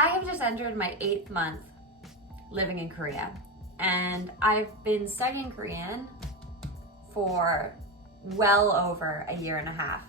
I have just entered my 8th month living in Korea, and I've been studying Korean for well over a year and a half.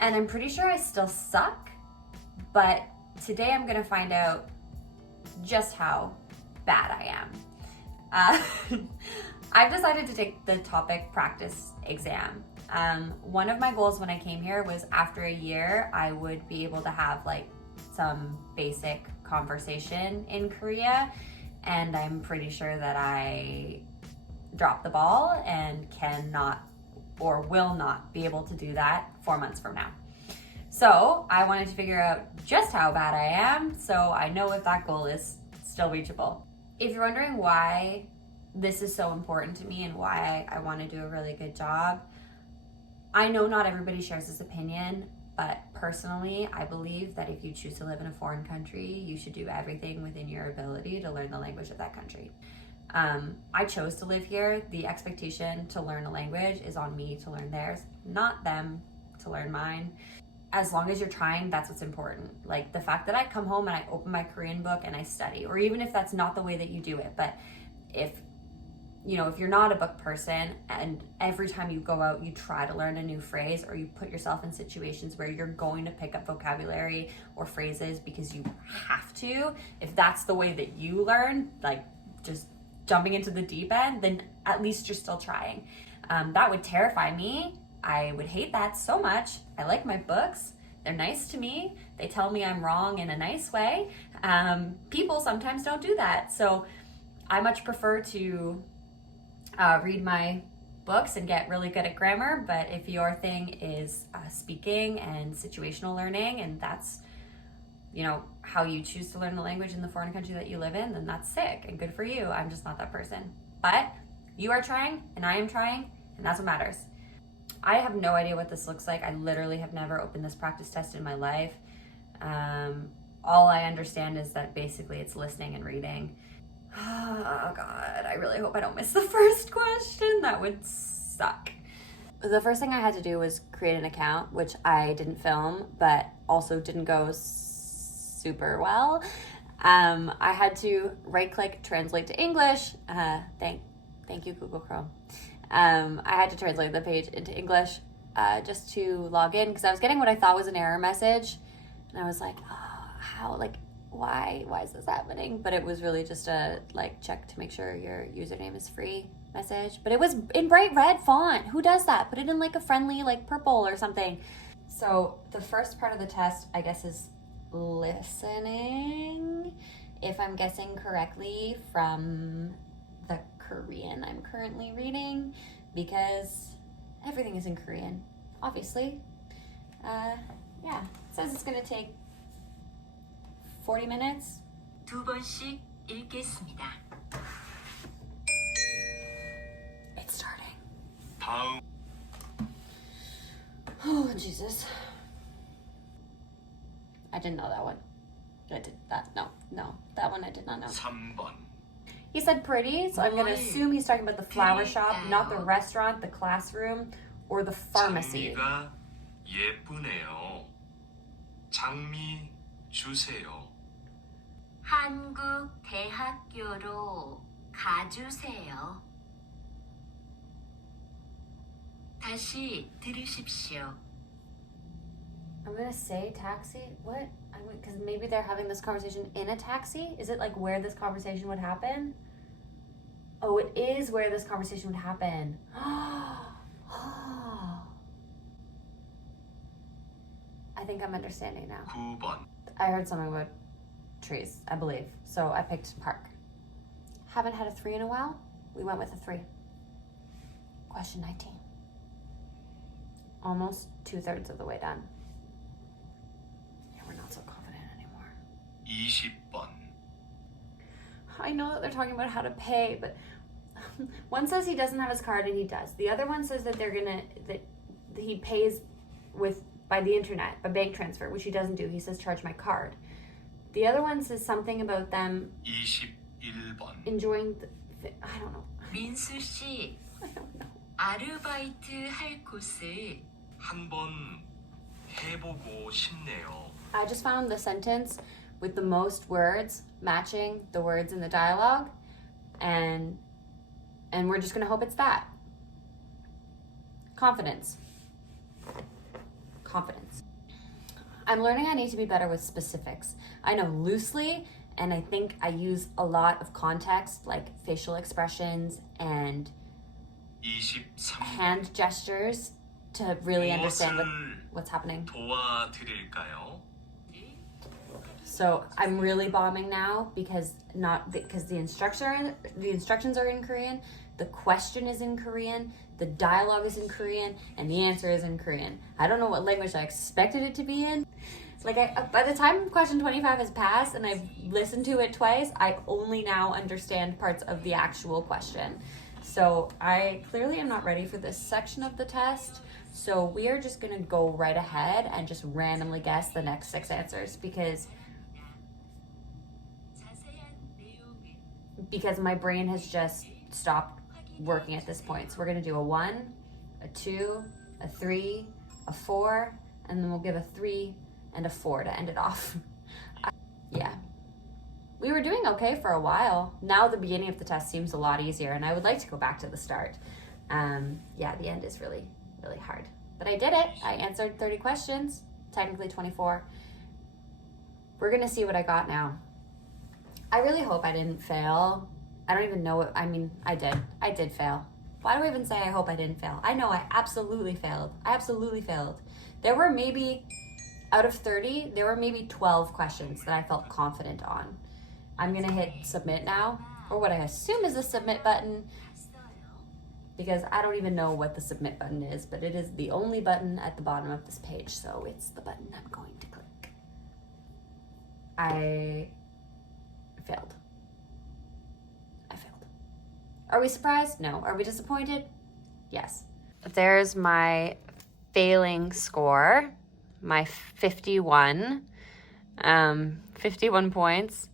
And I'm pretty sure I still suck, but today I'm gonna find out just how bad I am. I've decided to take the TOPIK practice exam. One of my goals when I came here was after a year, I would be able to have like some basic conversation in Korea. And I'm pretty sure that I dropped the ball and cannot or will not be able to do that 4 months from now. So I wanted to figure out just how bad I am so I know if that goal is still reachable. If you're wondering why this is so important to me and why I want to do a really good job, I know not everybody shares this opinion, but personally, I believe that if you choose to live in a foreign country, you should do everything within your ability to learn the language of that country. I chose to live here. The expectation to learn a language is on me to learn theirs, not them to learn mine. As long as you're trying, that's what's important. Like the fact that I come home and I open my Korean book and I study, or even if that's not the way that you do it, but if you're not a book person and every time you go out, you try to learn a new phrase or you put yourself in situations where you're going to pick up vocabulary or phrases because you have to, if that's the way that you learn, like just jumping into the deep end, then at least you're still trying. That would terrify me. I would hate that so much. I like my books. They're nice to me. They tell me I'm wrong in a nice way. People sometimes don't do that. So I much prefer to read my books and get really good at grammar. But if your thing is speaking and situational learning, and that's how you choose to learn the language in the foreign country that you live in, then that's sick and good for you. I'm just not that person. But you are trying and I am trying, and that's what matters. I have no idea what this looks like. I literally have never opened this practice test in my life. All I understand is that basically it's listening and reading. Oh God, I really hope I don't miss the first question. That would suck. The first thing I had to do was create an account, which I didn't film, but also didn't go super well. I had to right-click, translate to English. Thank you, Google Chrome. I had to translate the page into English just to log in because I was getting what I thought was an error message. And I was like, oh, how, like, why is this happening? But it was really just a check to make sure your username is free message. But it was in bright red font. Who does that? Put it in like a friendly purple or something. So the first part of the test, I guess, is listening, if I'm guessing correctly from the Korean I'm currently reading, because everything is in Korean, obviously. It says it's gonna take 40 minutes. 2번씩 읽겠습니다. It's starting. 다음. Oh, Jesus. I didn't know that one. I did that. No, that one I did not know. 3번. He said pretty, so I'm going to assume he's talking about the flower shop, not the restaurant, the classroom, or the pharmacy. 장미가 예쁘네요. 장미 주세요. 한국 대학교로 가주세요. 다시 들으십시오. I'm going to say taxi. What? Because maybe they're having this conversation in a taxi? Is it like where this conversation would happen? Oh, it is where this conversation would happen. I think I'm understanding now. 9번. I heard something about trees, I believe. So I picked park. Haven't had a 3 in a while. We went with a 3. Question 19. Almost 2/3 of the way done. Yeah, we're not so confident anymore. 20번. I know that they're talking about how to pay, but one says he doesn't have his card and he does. The other one says that that he pays by the internet, by bank transfer, which he doesn't do. He says charge my card. The other one says something about them 21번. enjoying I don't know. 민수 씨, I don't know. 아르바이트 할 곳을 한번 해보고 싶네요. I just found the sentence with the most words matching the words in the dialogue, and we're just gonna hope it's that. Confidence. I'm learning I need to be better with specifics. I know loosely, and I think I use a lot of context, like facial expressions and 23번. hand gestures, to really understand 무엇을 what's happening. 도와드릴까요? So I'm really bombing now because the instructions are in Korean, the question is in Korean, the dialogue is in Korean, and the answer is in Korean. I don't know what language I expected it to be in. Like, by the time question 25 has passed and I've listened to it twice, I only now understand parts of the actual question. So I clearly am not ready for this section of the test. So we are just gonna go right ahead and just randomly guess the next 6 answers because my brain has just stopped working at this point. So we're gonna do a 1, a 2, a 3, a 4, and then we'll give a 3 and a 4 to end it off. Yeah. We were doing okay for a while. Now the beginning of the test seems a lot easier, and I would like to go back to the start. Yeah, the end is really, really hard. But I did it. I answered 30 questions, technically 24. We're gonna see what I got now. I really hope I didn't fail. I don't even know what, I mean, I did fail. Why do I even say I hope I didn't fail? I know I absolutely failed. There were maybe, out of 30, there were maybe 12 questions that I felt confident on. I'm gonna hit submit now, or what I assume is the submit button, because I don't even know what the submit button is, but it is the only button at the bottom of this page, so it's the button I'm going to click. I failed. Are we surprised? No. Are we disappointed? Yes. There's my failing score, my 51, 51 points.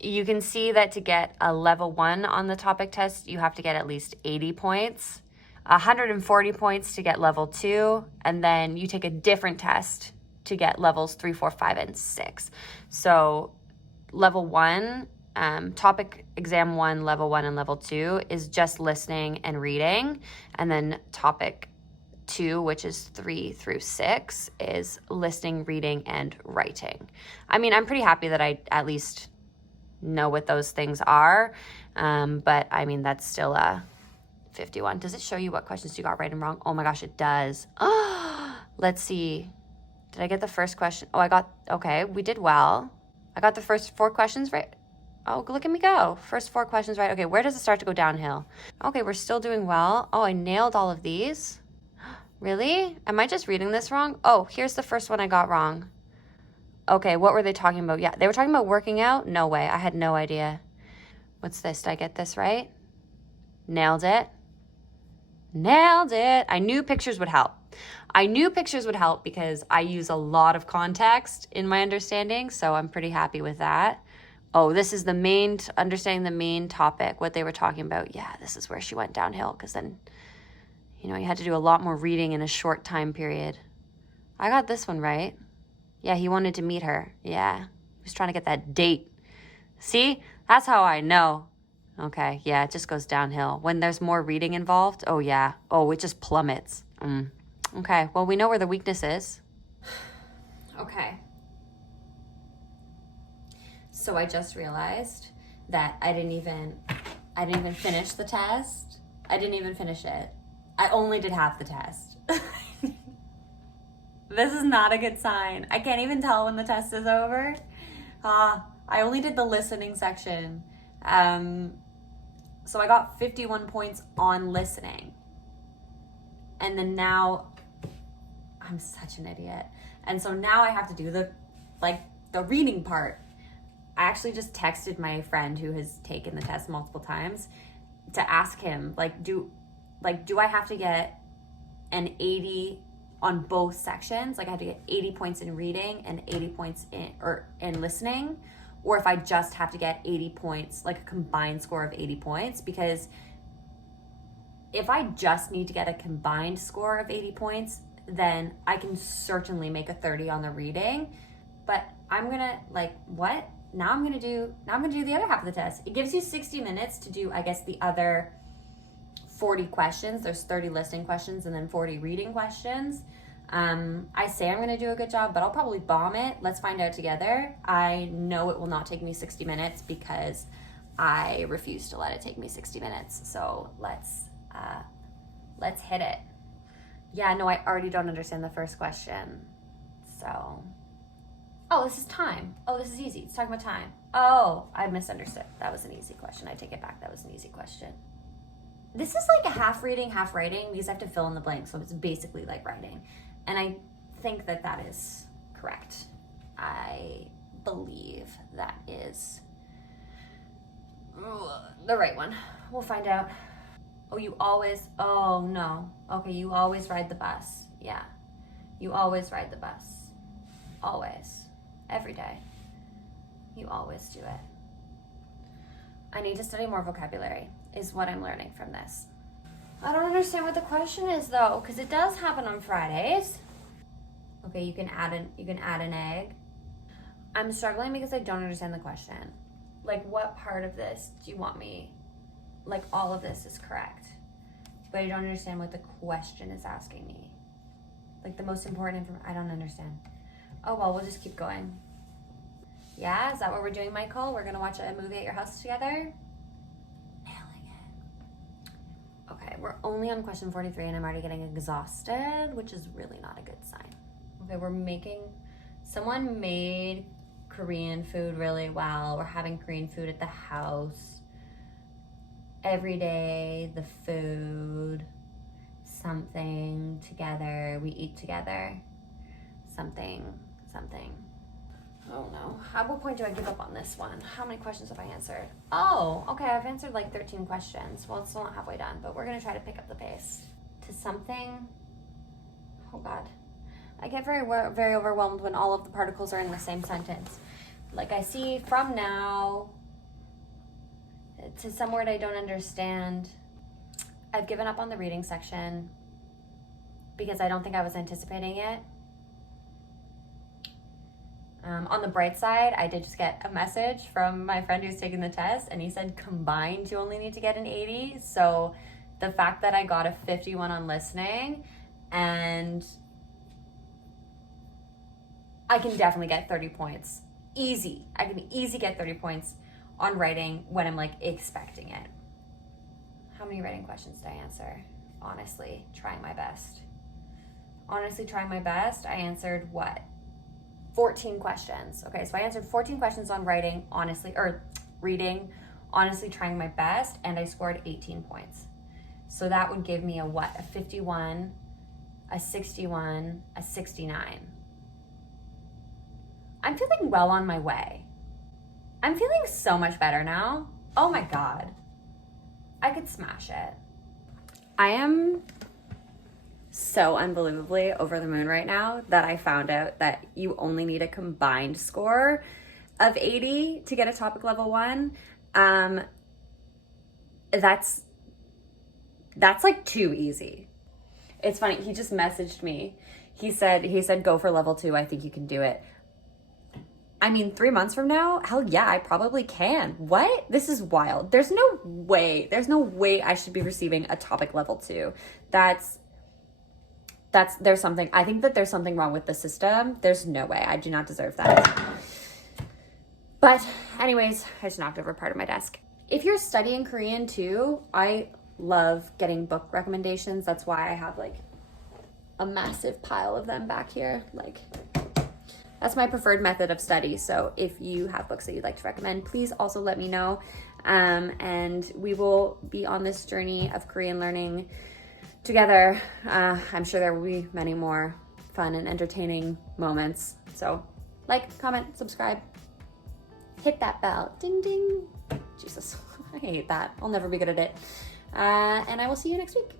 You can see that to get a level 1 on the TOPIK test, you have to get at least 80 points, 140 points to get level 2, and then you take a different test to get levels 3, 4, 5, and 6. So level 1, TOPIK exam 1, level 1, and level 2 is just listening and reading. And then TOPIK 2, which is 3 through 6, is listening, reading, and writing. I mean, I'm pretty happy that I at least know what those things are. But I mean, that's still a 51. Does it show you what questions you got right and wrong? Oh my gosh, it does. Let's see. Did I get the first question? Okay, we did well. I got the first 4 questions right. Oh, look at me go. First 4 questions right. Okay, where does it start to go downhill? Okay, we're still doing well. Oh, I nailed all of these. Really? Am I just reading this wrong? Oh, here's the first one I got wrong. Okay, what were they talking about? Yeah, they were talking about working out? No way, I had no idea. What's this? Did I get this right? Nailed it. I knew pictures would help. Because I use a lot of context in my understanding, so I'm pretty happy with that. Oh, this is understanding the main topic, what they were talking about. Yeah, this is where she went downhill, because then, you had to do a lot more reading in a short time period. I got this one right. Yeah, he wanted to meet her. Yeah, he was trying to get that date. See, that's how I know. Okay, yeah, it just goes downhill. When there's more reading involved, oh yeah. Oh, it just plummets. Okay, well, we know where the weakness is. Okay. So I just realized that I didn't even finish the test. I didn't even finish it. I only did half the test. This is not a good sign. I can't even tell when the test is over. I only did the listening section. So I got 51 points on listening. And then now, I'm such an idiot. And so now I have to do the reading part. I actually just texted my friend who has taken the test multiple times to ask him, do I have to get an 80 on both sections? I have to get 80 points in reading and 80 points in listening, or if I just have to get 80 points, a combined score of 80 points, because if I just need to get a combined score of 80 points, then I can certainly make a 30 on the reading. But I'm gonna, like, what? Now I'm gonna do the other half of the test. It gives you 60 minutes to do, I guess, the other 40 questions. There's 30 listening questions and then 40 reading questions. I say I'm gonna do a good job, but I'll probably bomb it. Let's find out together. I know it will not take me 60 minutes because I refuse to let it take me 60 minutes. So let's hit it. Yeah, no, I already don't understand the first question. So, oh, this is time. Oh, this is easy. It's talking about time. Oh, I misunderstood. That was an easy question. I take it back. That was an easy question. This is like a half reading, half writing because I have to fill in the blanks. So it's basically like writing. And I think that that is correct. I believe that is the right one. We'll find out. Oh no. Okay, you always ride the bus. Yeah. You always ride the bus. Always. Every day. You always do it. I need to study more vocabulary, is what I'm learning from this. I don't understand what the question is though, because it does happen on Fridays. Okay, you can add an egg. I'm struggling because I don't understand the question. Like, what part of this do you want me? Like, all of this is correct, but I don't understand what the question is asking me. Like, the most important information, I don't understand. Oh well, we'll just keep going. Yeah, is that what we're doing, Michael? We're gonna watch a movie at your house together? Nailing it. Okay, we're only on question 43 and I'm already getting exhausted, which is really not a good sign. Okay, someone made Korean food really well. We're having Korean food at the house. Every day, the food, something together, we eat together. Something. Oh no. At what point do I give up on this one? How many questions have I answered? Oh, okay, I've answered like 13 questions. Well, it's still not halfway done, but we're gonna try to pick up the pace. To something, oh God. I get very overwhelmed when all of the particles are in the same sentence. Like I see from now to some word I don't understand. I've given up on the reading section because I don't think I was anticipating it. On the bright side, I did just get a message from my friend who's taking the test, and he said combined you only need to get an 80. So the fact that I got a 51 on listening, and I can definitely get 30 points. Easy. I can easy get 30 points on writing when I'm like expecting it. How many writing questions did I answer? Honestly, trying my best. I answered what? 14 questions. Okay, so I answered 14 questions on reading, honestly trying my best, and I scored 18 points. So that would give me a what? A 51, a 61, a 69. I'm feeling well on my way. I'm feeling so much better now. Oh my God. I could smash it. I am so unbelievably over the moon right now that I found out that you only need a combined score of 80 to get a topic level 1. That's like too easy. It's funny, he just messaged me. He said go for level 2. I think you can do it. I mean, 3 months from now, hell yeah, I probably can. What? This is wild. There's no way I should be receiving a topic level 2. There's something, I think that there's something wrong with the system. There's no way. I do not deserve that. But anyways, I just knocked over part of my desk. If you're studying Korean too, I love getting book recommendations. That's why I have like a massive pile of them back here. Like, that's my preferred method of study. So if you have books that you'd like to recommend, please also let me know. And we will be on this journey of Korean learning together. I'm sure there will be many more fun and entertaining moments. So like, comment, subscribe, hit that bell, ding, ding. Jesus, I hate that. I'll never be good at it. And I will see you next week.